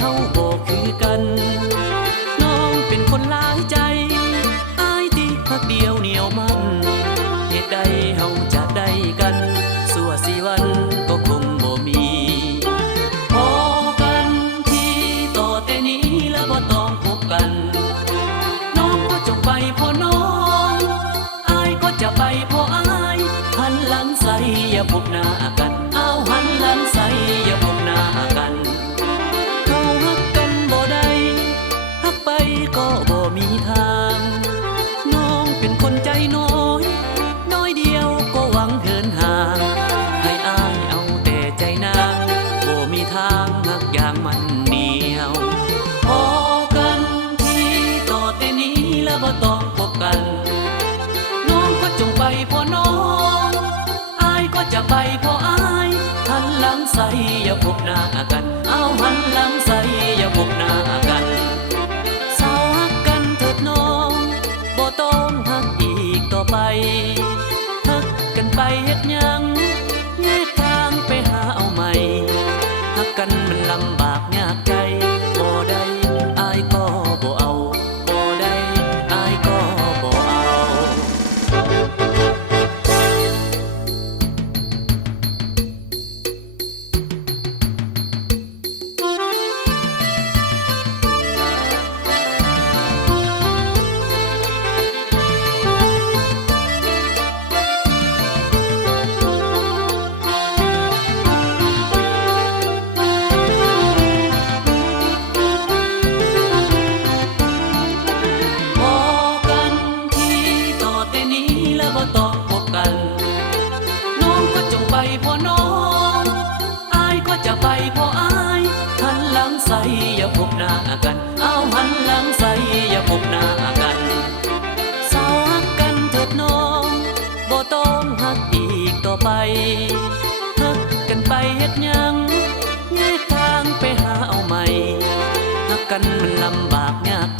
เฮาบ่คือกันน้องเป็นคนหลายใจอายที่ฮักเดียวเหนียวมันเหตุใดเฮาจะได้กันสั่วสิวันก็คงบ่มีพอกันที่ต่อแต่นี้แล้วบ่ต้องพบกันน้องก็จงไปพอน้องอายก็จะไปพออายหันหลังใส่อย่าพบหน้ากันเอาหันหลังใส่อย่าพบหน้ากันเขาฮักกันบ่ได้ฮักไปก็บ่มีทางน้องเป็นคนใจน้อยน้อยเดียวก็หวังเดินห่างให้อายเอาแต่ใจนางบ่มีทางฮักอย่างมันเดียวพอกันที่ต่อแต่นี้แล้วบ่ต้องพบกันน้องก็จงไปพอน้องอายก็จะไปพออายหันหลังใส่อย่าพบหน้ากันเอาหันหลังใส่อย่าพบหน้ากันสาวฮักกันเถิดน้องบ่ต้องฮักอีกต่อไปฮักกันไปเฮ็ดหยังแยกทางไปหาเอาใหม่ฮักกันมันลำบากยากใจบ่ได้อายก็บ่เอาบ่ได้อายก็บ่เอา พอกันที่ต่อแต่นี้แล้วบ่ต้องพบกันน้องก็จงไปพอน้องอายก็จะไปพออายหันหลังใส่อย่าพบหน้ากันเอาหันหลังใส่อย่าพบหน้ากันสาวฮักกันเถิดน้องบ่ต้องฮักอีกต่อไปฮักกันไปเฮ็ดหยังแยกทางไปหาเอาใหม่ฮักกันมันลำบากยาก